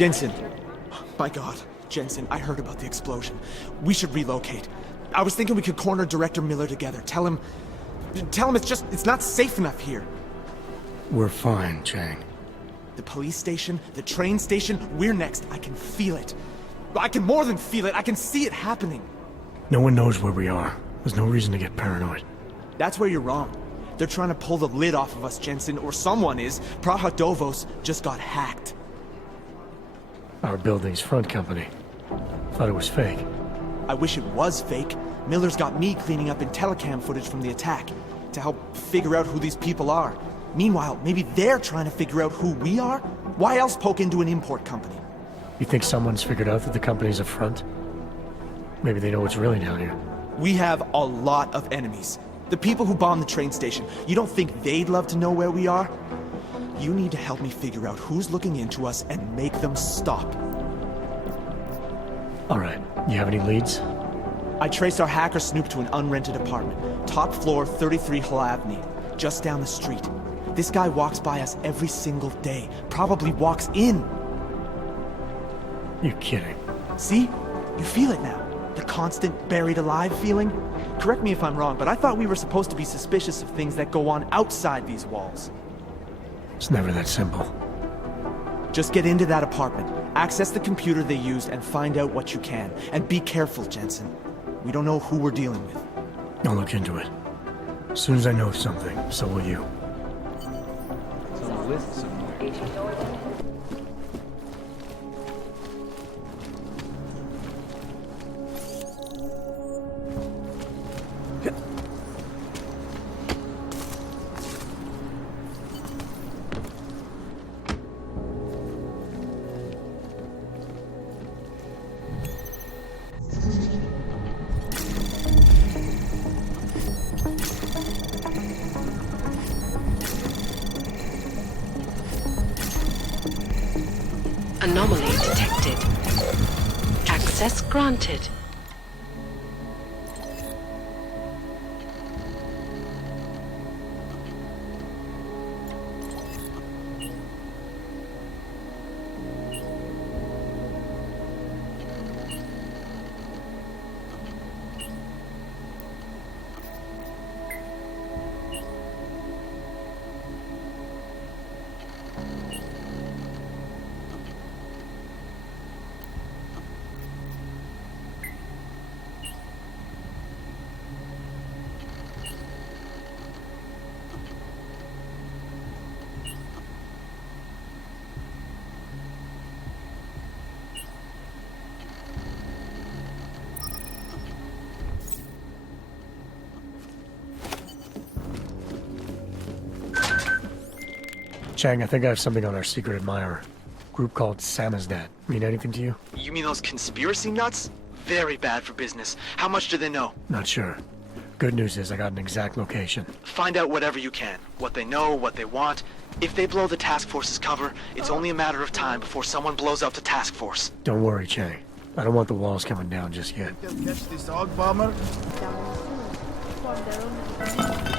Jensen. My God, Jensen, I heard about the explosion. We should relocate. I was thinking we could corner Director Miller together. Tell him it's not safe enough here. We're fine, Chang. The police station, the train station, we're next. I can feel it. I can more than feel it, I can see it happening. No one knows where we are. There's no reason to get paranoid. That's where you're wrong. They're trying to pull the lid off of us, Jensen, or someone is. Praha just got hacked. Our building's front company. Thought it was fake. I wish it was fake. Miller's got me cleaning up IntelliCam footage from the attack to help figure out who these people are. Meanwhile, maybe they're trying to figure out who we are? Why else poke into an import company? You think someone's figured out that the company's a front? Maybe they know what's really down here. We have a lot of enemies. The people who bombed the train station. You don't think they'd love to know where we are? You need to help me figure out who's looking into us and make them stop. All right. You have any leads? I traced our hacker snoop to an unrented apartment. Top floor, 33 Hull Avenue. Just down the street. This guy walks by us every single day. Probably walks in. You're kidding. See? You feel it now. The constant buried alive feeling? Correct me if I'm wrong, but I thought we were supposed to be suspicious of things that go on outside these walls. It's never that simple. Just get into that apartment, access the computer they used, and find out what you can. And be careful, Jensen. We don't know who we're dealing with. I'll look into it. As soon as I know something, so will you. It's on the list somewhere. Anomaly detected. Access granted. Chang, I think I have something on our secret admirer. Group called Samizdat. Mean anything to you? You mean those conspiracy nuts? Very bad for business. How much do they know? Not sure. Good news is I got an exact location. Find out whatever you can. What they know, what they want. If they blow the task force's cover, it's only a matter of time before someone blows up the task force. Don't worry, Chang. I don't want the walls coming down just yet. They'll catch this aug bomber. It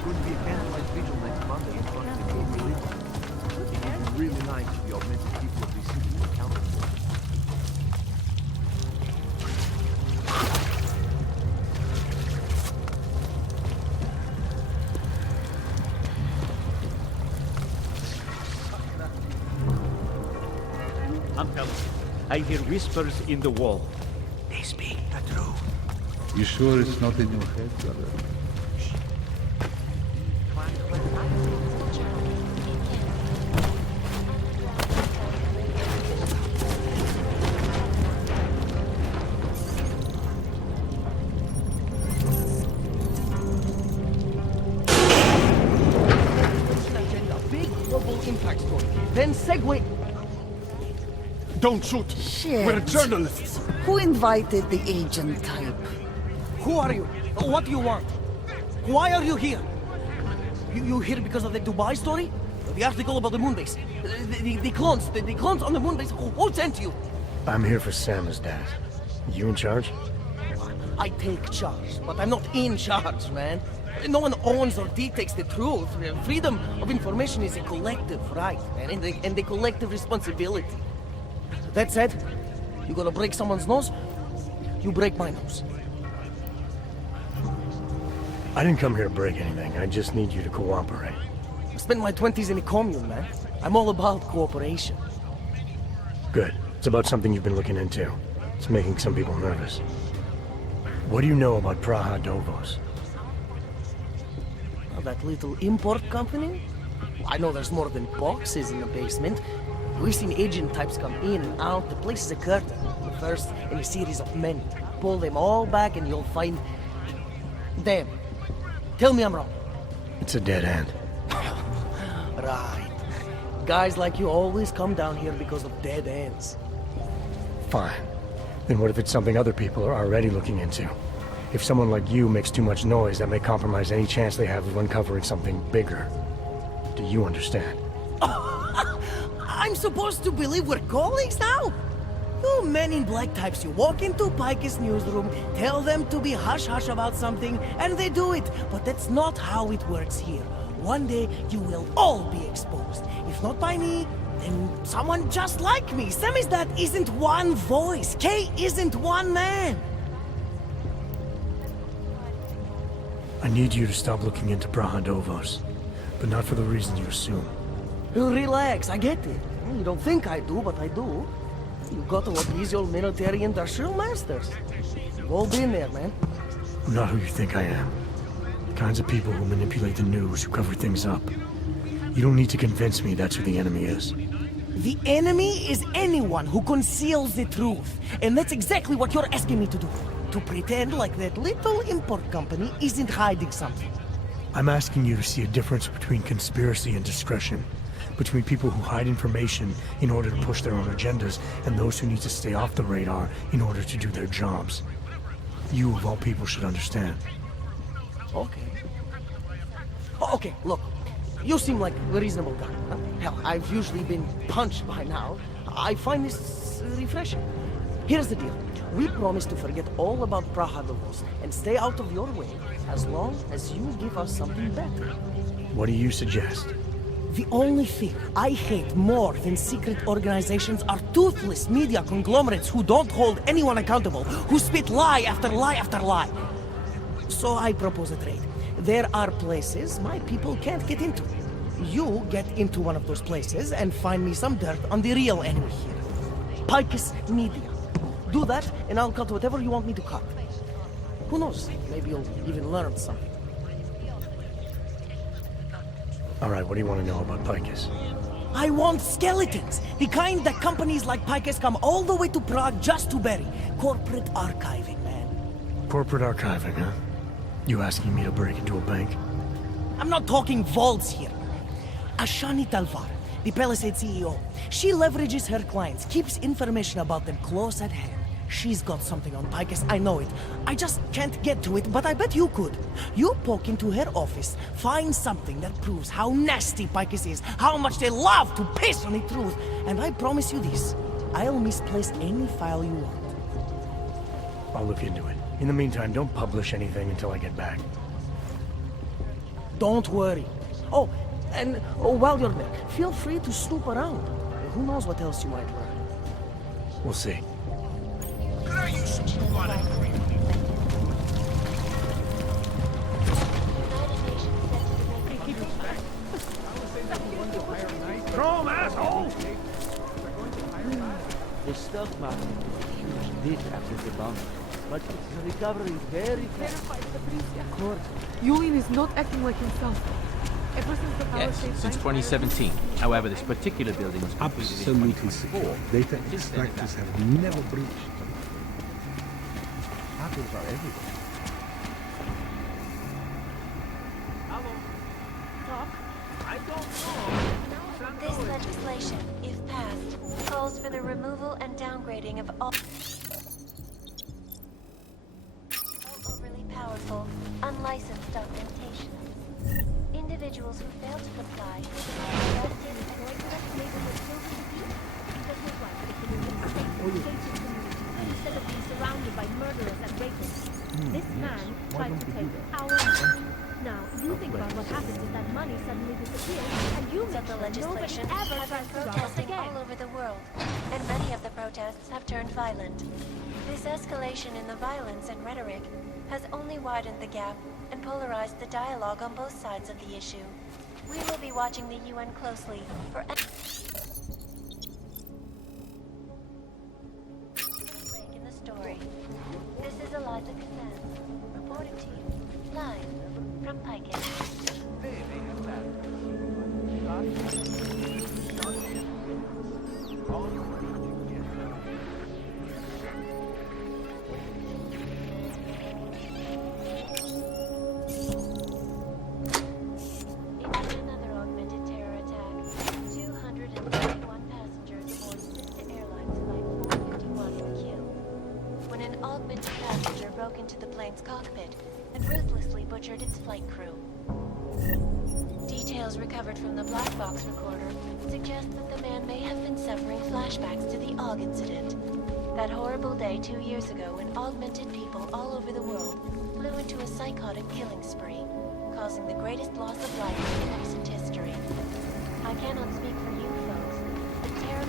would be a candlelight vigil next Monday in front of the Gate Religion. It would be really nice if the augmented people of this city were counted for. I'm coming. I hear whispers in the wall. They speak the truth. You sure it's not in your head, brother? Then segue. Don't shoot! Shit. We're journalists! Who invited the agent type? Who are you? What do you want? Why are you here? You here because of the Dubai story? The article about the moonbase? The clones on the moonbase? Who sent you? I'm here for Samizdat. You in charge? I take charge, but I'm not in charge, man. No one owns or dictates the truth. Freedom of information is a collective right, and a collective responsibility. That said, you gonna break someone's nose? You break my nose. I didn't come here to break anything. I just need you to cooperate. I spent my 20s in a commune, man. I'm all about cooperation. Good. It's about something you've been looking into. It's making some people nervous. What do you know about Praha Dovos? Oh, that little import company? I know there's more than boxes in the basement. We've seen agent types come in and out. The place is a curtain. The first in a series of many. Pull them all back and you'll find... Damn. Tell me I'm wrong. It's a dead end. Right. Guys like you always come down here because of dead ends. Fine. Then what if it's something other people are already looking into? If someone like you makes too much noise, that may compromise any chance they have of uncovering something bigger. Do you understand? I'm supposed to believe we're colleagues now? You men in black types, you walk into Pike's newsroom, tell them to be hush-hush about something, and they do it. But that's not how it works here. One day, you will all be exposed. If not by me, then someone just like me. Samizdat isn't one voice. K isn't one man. I need you to stop looking into Praha Dovos, but not for the reason you assume. Relax, I get it. You don't think I do, but I do. You got what is your military industrial masters. You've all been there, man. I'm not who you think I am. The kinds of people who manipulate the news, who cover things up. You don't need to convince me that's who the enemy is. The enemy is anyone who conceals the truth. And that's exactly what you're asking me to do. To pretend like that little import company isn't hiding something. I'm asking you to see a difference between conspiracy and discretion. Between people who hide information in order to push their own agendas and those who need to stay off the radar in order to do their jobs. You, of all people, should understand. Okay. Okay, look. You seem like a reasonable guy. Huh? Hell, I've usually been punched by now. I find this refreshing. Here's the deal. We promise to forget all about Praha Dovos and stay out of your way as long as you give us something better. What do you suggest? The only thing I hate more than secret organizations are toothless media conglomerates who don't hold anyone accountable, who spit lie after lie after lie. So I propose a trade. There are places my people can't get into. You get into one of those places and find me some dirt on the real enemy here. Picus Media. Do that, and I'll cut whatever you want me to cut. Who knows? Maybe you'll even learn something. All right, what do you want to know about Picus? I want skeletons! The kind that companies like Picus come all the way to Prague just to bury. Corporate archiving, man. Corporate archiving, huh? You asking me to break into a bank? I'm not talking vaults here. Ashani Talvar, the Palisade CEO, she leverages her clients, keeps information about them close at hand. She's got something on Picus, I know it. I just can't get to it, but I bet you could. You poke into her office, find something that proves how nasty Picus is, how much they love to piss on the truth, and I promise you this, I'll misplace any file you want. I'll look into it. In the meantime, don't publish anything until I get back. Don't worry. Oh, and while you're there, feel free to snoop around. Who knows what else you might learn. We'll see. Chrome, asshole! The stock market huge dip after the bomb, but it's recovering very fast. Of course. Yulian is not acting like himself. Ever since the Yes, since 2017. However, this particular building was completed in Absolutely 2024. secure. Data Since then, extractors have never breached. Hackers are everywhere. This legislation, if passed, calls for the removal and downgrading of all overly powerful, unlicensed augmentations. Individuals who fail to comply will be arrested and because his life is in a safe community instead of being surrounded by murderers and rapists. This man tried to take our money. Now, you think about what happens if that money suddenly disappears, and you make The sure nobody legislation ever has tries been to rob us protesting again. all over the world, and many of the protests have turned violent. This escalation in the violence and rhetoric has only widened the gap and polarized the dialogue on both sides of the issue. We will be watching the UN closely for break in the story. This is Eliza Kazan, reporting to you, live from Piken. Another augmented terror attack. 231 passengers aboard Sister Airlines Flight 451 were killed when an augmented passenger broke into the plane's cockpit and ruthlessly butchered its flight crew. Details recovered from the black box recorder suggest that the man may have been suffering flashbacks to the AUG incident. That horrible day 2 years ago when augmented people all over the world flew into a psychotic killing spree, causing the greatest loss of life in recent history. I cannot speak for you folks, but terror...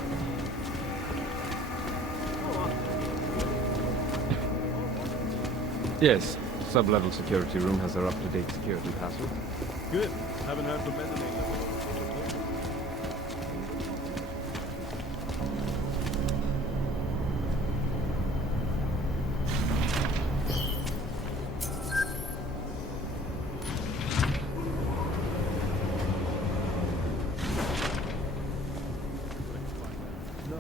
Yes, sub-level security room has their up-to-date security password. Good. Haven't heard from mezzanine level. No,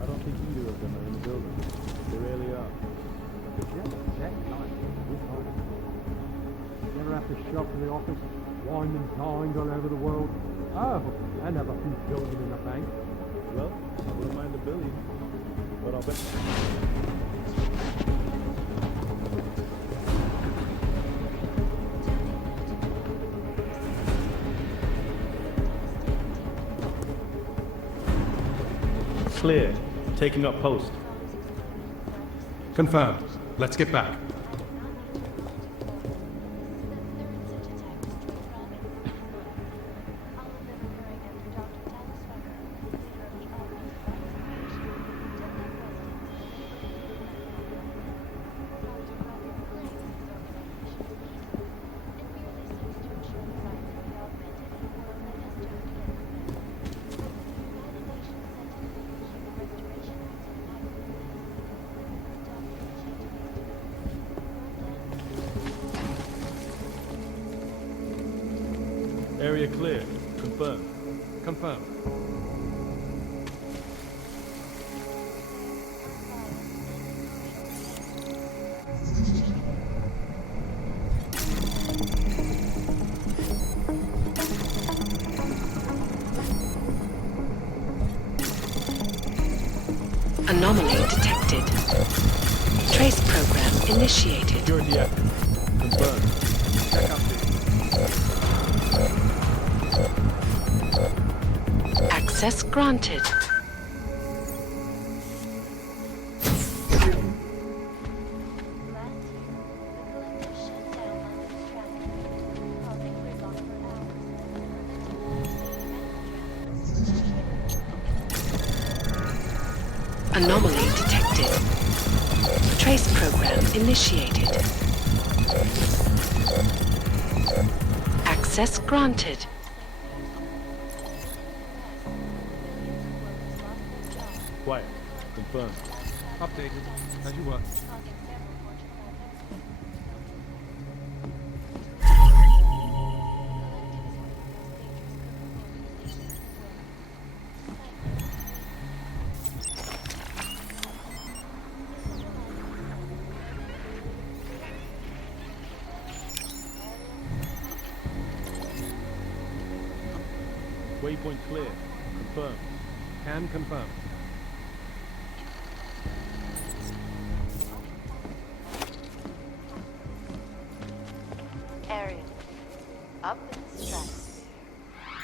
I don't think either of them are in the building. They really are. But yeah, that night, we're fine. You ever have to shop in the office, wine and dined all over the world? Oh, and have a few billion in the bank. Well, I wouldn't mind a billion, but I'll bet. Clear. Taking up post. Confirmed. Let's get back. Area clear. Confirmed. Confirmed. Anomaly detected. Trace program initiated. Security active. Confirmed. Check out Access granted. Anomaly detected. Trace program initiated. Access granted. Quiet. Confirmed. Updated. As you were. Waypoint clear. Confirmed. Can confirm. Arian. Up in the stress.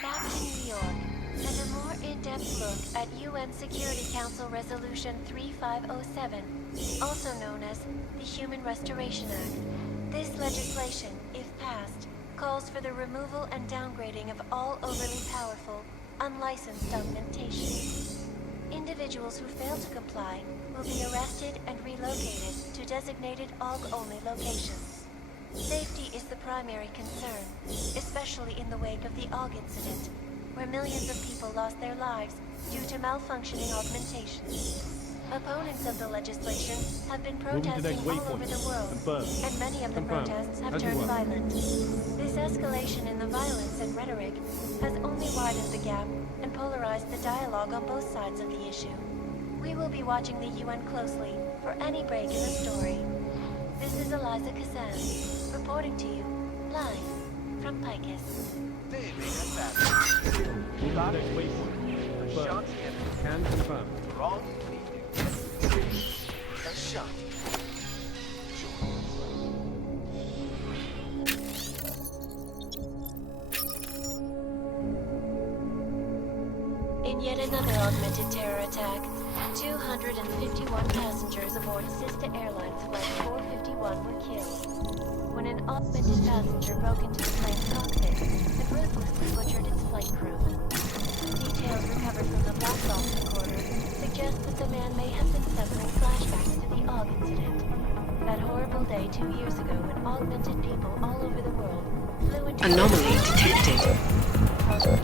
Back to New York. And a more in-depth look at UN Security Council Resolution 3507, also known as the Human Restoration Act. This legislation, if passed, calls for the removal and downgrading of all overly powerful, unlicensed augmentation. Individuals who fail to comply will be arrested and relocated to designated AUG-only locations. Safety is the primary concern, especially in the wake of the AUG incident, where millions of people lost their lives due to malfunctioning augmentation. Opponents of the legislation have been protesting all over the world, and many of the protests have turned violent. This escalation in the violence and rhetoric has only widened the gap and polarized the dialogue on both sides of the issue. We will be watching the UN closely for any break in the story. This is Eliza Kazan, reporting to you, live from Picus. They made us fast. Move to the next waypoint. Confirmed. Can confirm. Wrong. A shot. In yet another augmented terror attack, 251 passengers aboard Sista Airlines Flight 451 were killed when an augmented passenger broke into the plane's cockpit and ruthlessly butchered its flight crew. Details recovered from the black box recorder suggest that the man may have been severing flashbacks to the AUG incident. That horrible day 2 years ago when augmented people all over the world flew into... Anomaly detected.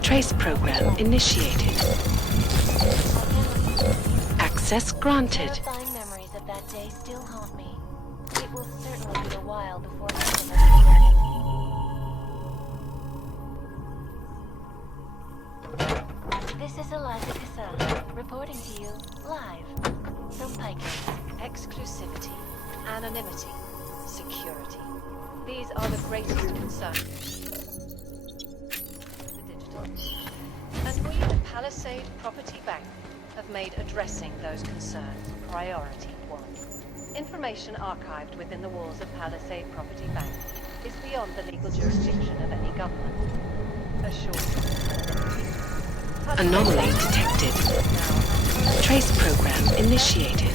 Trace program initiated. Access granted. Terrifying memories of that day still haunt me. It will certainly be a while before any of us forget it. This is Eliza Kazan, reporting to you live from Picus. Exclusivity, anonymity, security. These are the greatest concerns. The digital. And we, the Palisade Property Bank, have made addressing those concerns priority one. Information archived within the walls of Palisade Property Bank is beyond the legal jurisdiction of any government. Assured. Anomaly detected. Trace program initiated.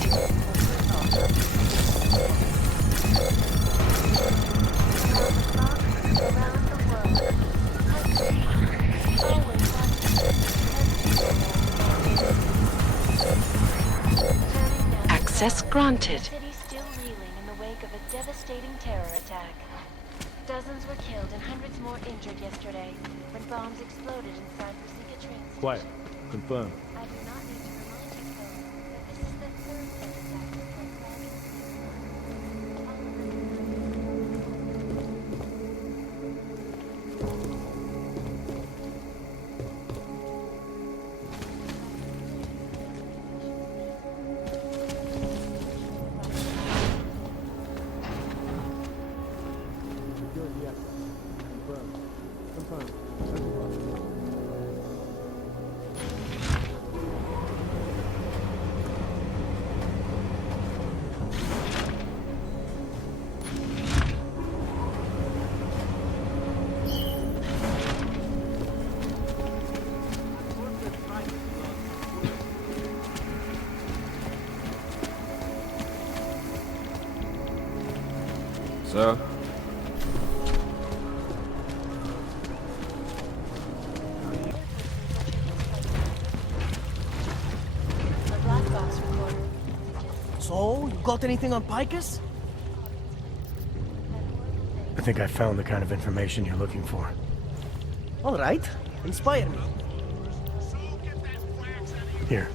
Access granted. The city's still reeling in the wake of a devastating terror attack. Dozens were killed and hundreds more injured yesterday when bombs exploded inside Rosika train station. Quiet. Confirm. I do not need to remind you, though, that this is the third such attack since Security access. Confirm. Confirm. Everyone. Sir? the black box recorder. So, you got anything on Picus? I think I found the kind of information you're looking for. All right. Inspire me. Here.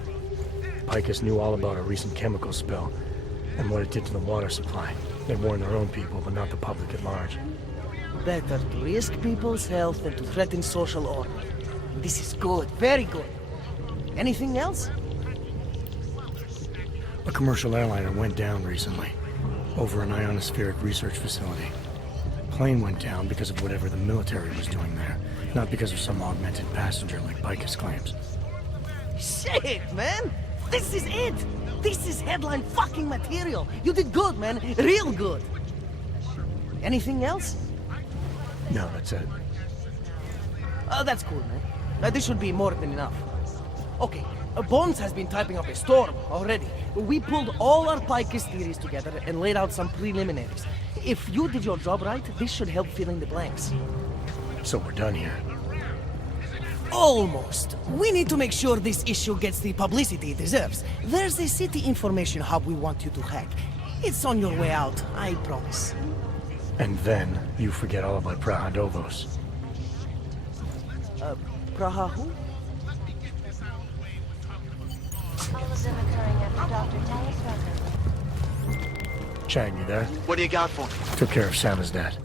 Picus knew all about a recent chemical spill and what it did to the water supply. They warned their own people, but not the public at large. Better to risk people's health than to threaten social order. This is good. Very good. Anything else? A commercial airliner went down recently, over an ionospheric research facility. Plane went down because of whatever the military was doing there, not because of some augmented passenger like Picus claims. Shit, man! This is it! This is headline fucking material! You did good, man. Real good. Anything else? No, that's it. That's cool, man. This should be more than enough. Okay, Bones has been typing up a storm already. We pulled all our Picus theories together and laid out some preliminaries. If you did your job right, this should help fill in the blanks. So we're done here. Almost. We need to make sure this issue gets the publicity it deserves. There's a city information hub we want you to hack. It's on your way out, I promise. And then you forget all about Praha-Dovos. Praha who? All of them occurring after Dr. Dallas Rucker. Chang, you there? What do you got for me? Took care of Samizdat.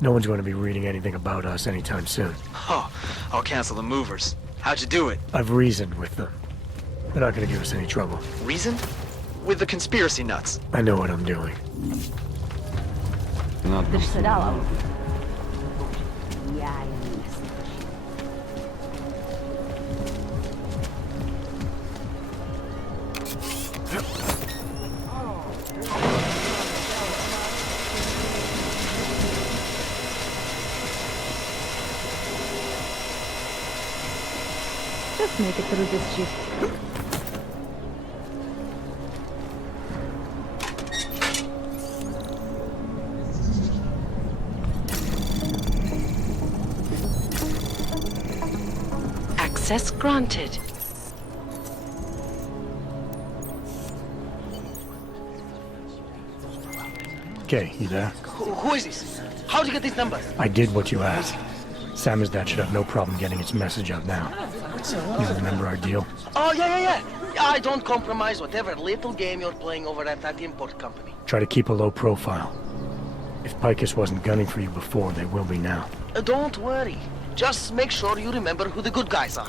No one's going to be reading anything about us anytime soon. Oh, I'll cancel the movers. How'd you do it? I've reasoned with them. They're not going to give us any trouble. Reason? With the conspiracy nuts. I know what I'm doing. Just make it through this shift. Access granted. Okay, you there? Who is this? How'd you get these numbers? I did what you asked. Samizdat should have no problem getting its message out now. You remember our deal? Oh, yeah. I don't compromise whatever little game you're playing over at that import company. Try to keep a low profile. If Picus wasn't gunning for you before, they will be now. Don't worry. Just make sure you remember who the good guys are.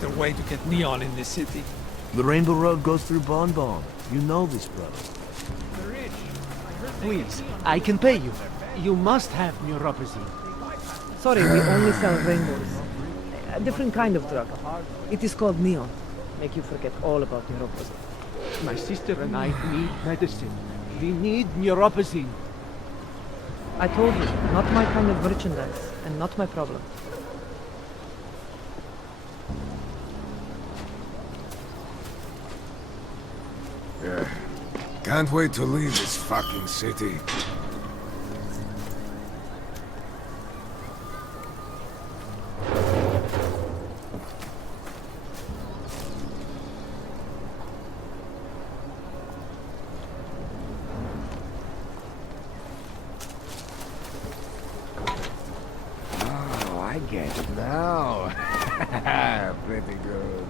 The way to get neon in this city. The Rainbow Road goes through Bon Bon. You know this, brother. Please, I can pay you. You must have neuropathy. Sorry, we only sell rainbows. A different kind of drug. It is called neon. Make you forget all about neuropathy. My sister and I need medicine. We need neuropathy. I told you, not my kind of merchandise, and not my problem. Yeah. Can't wait to leave this fucking city. Oh, I get it now. Pretty good.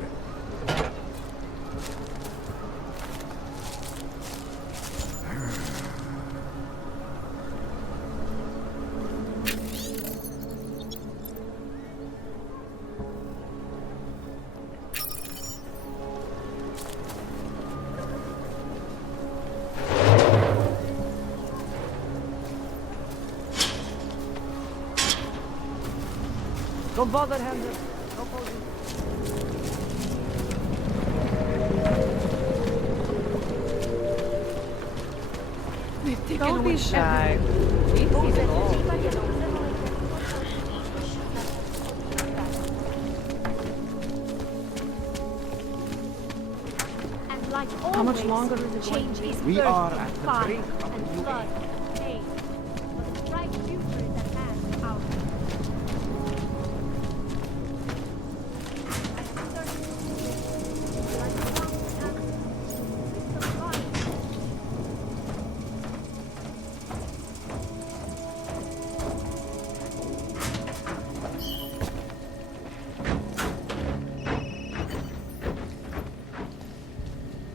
Don't bother, Hamza. No posing. Don't be shy. It's easy at all. And like How much always, longer? change is We birth are and at the fire brink of a and new blood and pain. But a bright future is at hand, our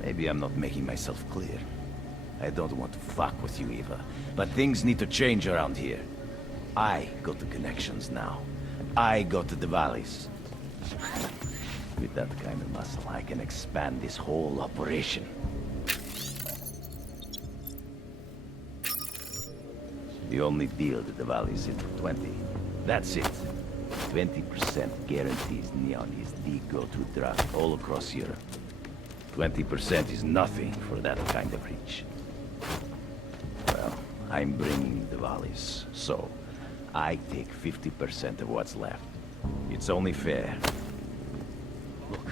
Maybe I'm not making myself clear. I don't want to fuck with you, Eva, but things need to change around here. I got the connections now. I got to the valleys. With that kind of muscle, I can expand this whole operation. The only deal that the valleys hit for 20. That's it. 20% guarantees neon is the go-to drug all across Europe. 20% is nothing for that kind of reach. Well, I'm bringing the Diwalis, so I take 50% of what's left. It's only fair. Look,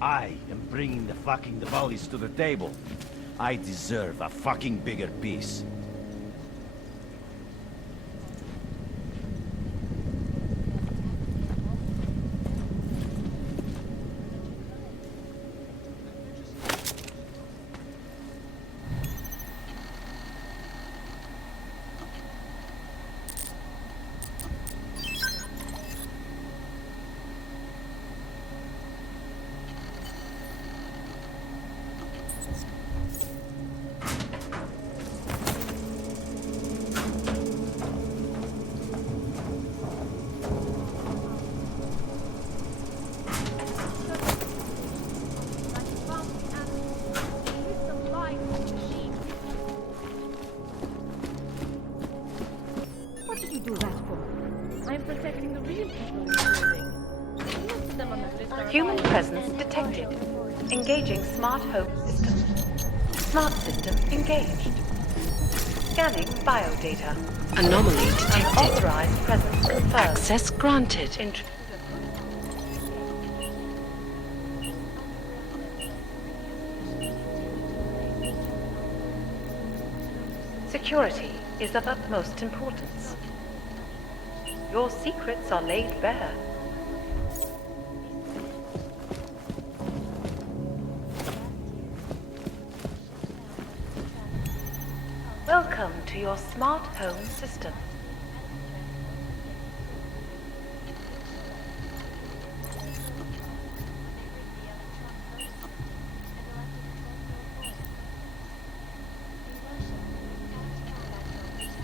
I am bringing the fucking Diwalis to the table. I deserve a fucking bigger piece. What did you do that for? I'm protecting the real people in the building. Most of them on this list are Human presence detected. Engaging smart home system. Smart system engaged. Scanning biodata. Anomaly detected. Unauthorized presence confirmed. Access granted. Security is of utmost importance. Your secrets are laid bare. Welcome to your smart home system.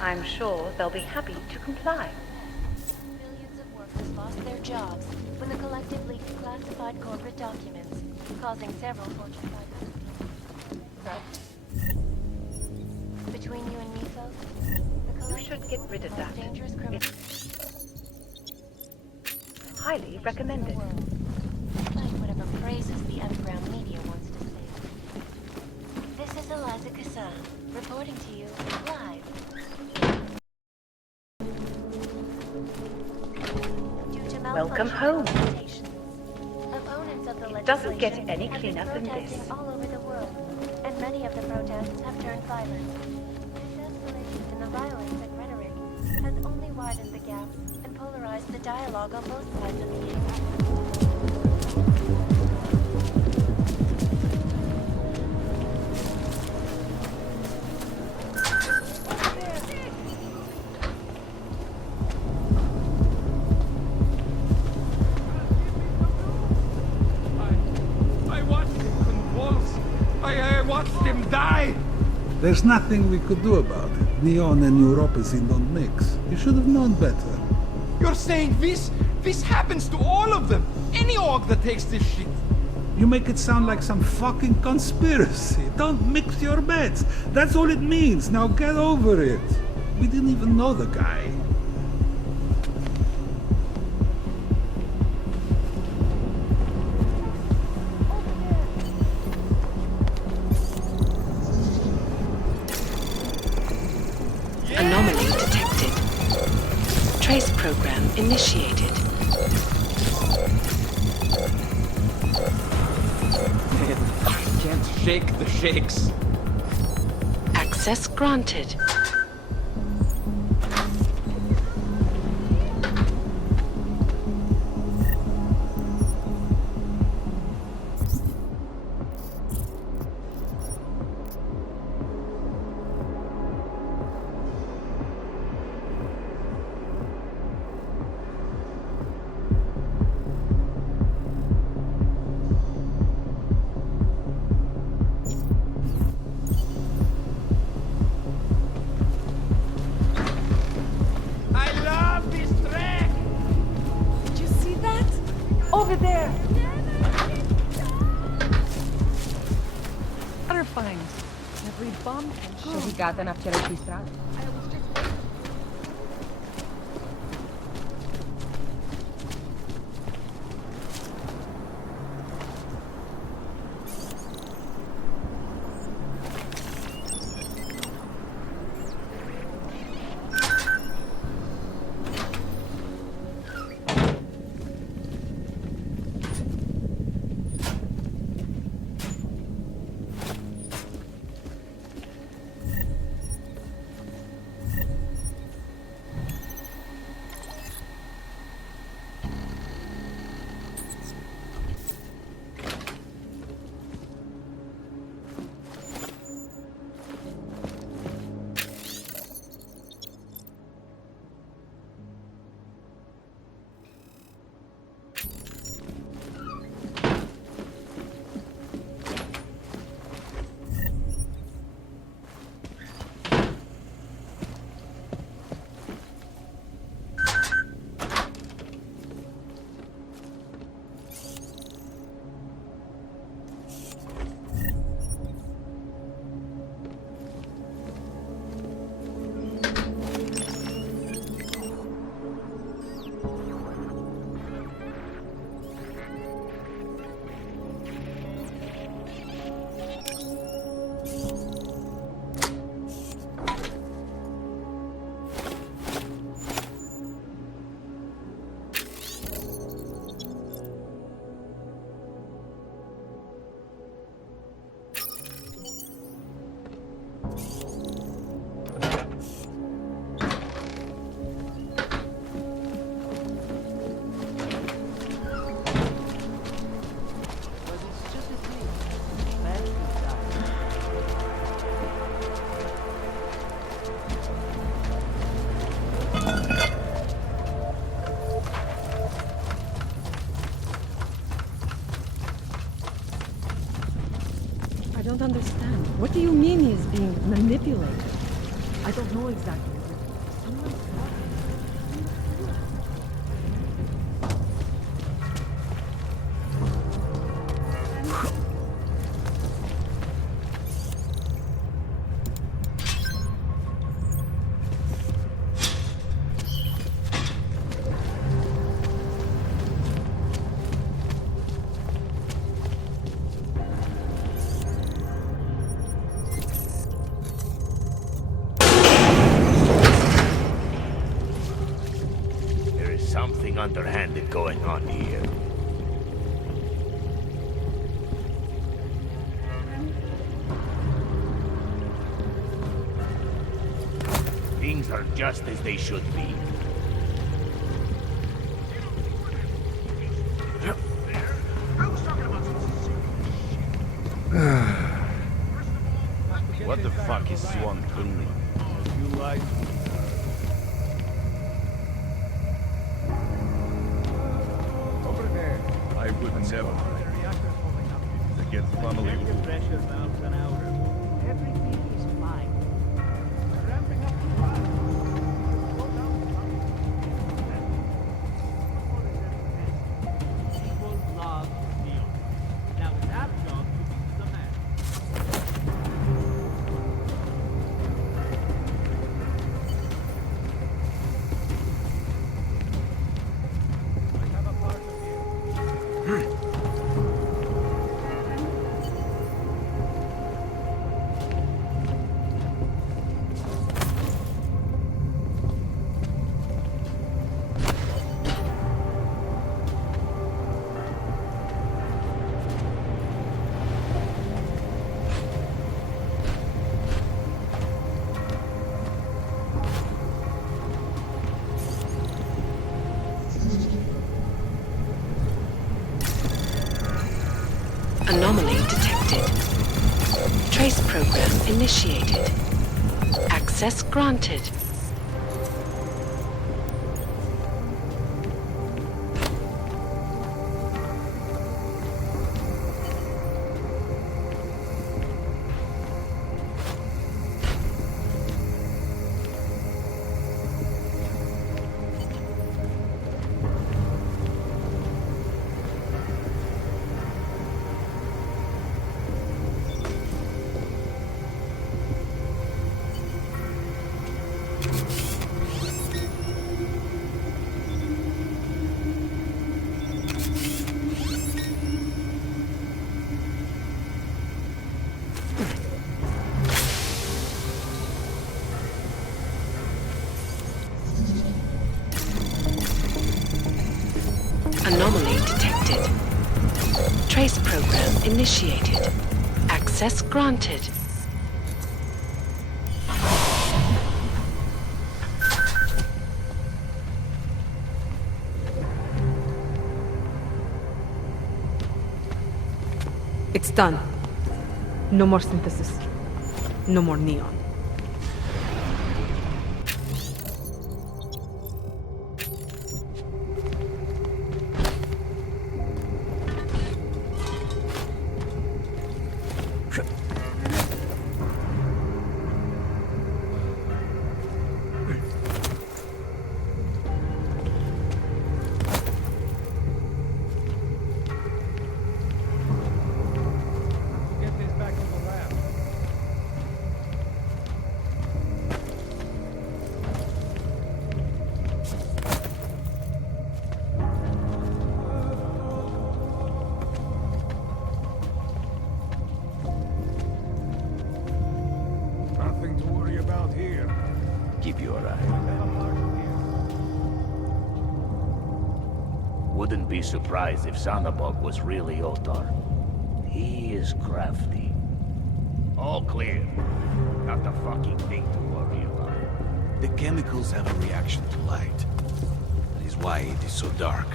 I'm sure they'll be happy to comply. Millions of workers lost their jobs when the collective leaked classified corporate documents, causing several Fortune 500. Between you and me, folks, the collective should get rid of that. Dangerous criminals. Highly recommended. Like whatever phrases the underground media wants to say. This is Eliza Kassan, reporting to you live. Welcome home. Opponents of the It doesn't get legislation any have been cleaner than protesting this. all over the world, and many of the protests have turned violent. This escalation in the violence and rhetoric has only widened the gap and polarized the dialogue on both sides of the issue. I watched him convulse. I watched him die. There's nothing we could do about it. Neon and Europacine don't mix. You should have known better. You're saying this? This happens to all of them. Any org that takes this shit. You make it sound like some fucking conspiracy. Don't mix your bets. That's all it means. Now get over it. We didn't even know the guy. Anomaly detected. Trace program initiated. I can't shake the shakes. Access granted. Over there! Other fines. Every bum can sciocata na včera registrato. don't understand. What do you mean he's being manipulated? I don't know exactly. Someone's Something underhanded going on here. Things are just as they should be. What the fuck is Swan cleaning? You like I would never. It is against family rules. Pressure valves an hour. Everything is fine. Ramping up the fire. People love Neon. Now it's our job to beat the man. I have a part of you. Anomaly detected. Trace program initiated. Access granted. Anomaly detected. Trace program initiated. Access granted. It's done. No more synthesis. No more neon. Nothing to worry about here. Keep your eye. Wouldn't be surprised if Sanabog was really Otar. He is crafty. All clear. Not a fucking thing to worry about. The chemicals have a reaction to light. That is why it is so dark.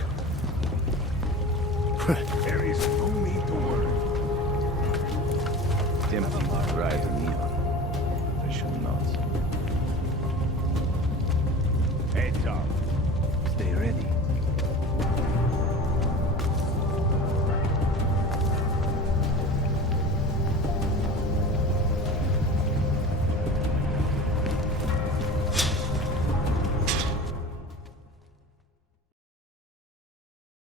There is no need to worry. Tempting to try the neon. I should not. Heads up. Stay ready.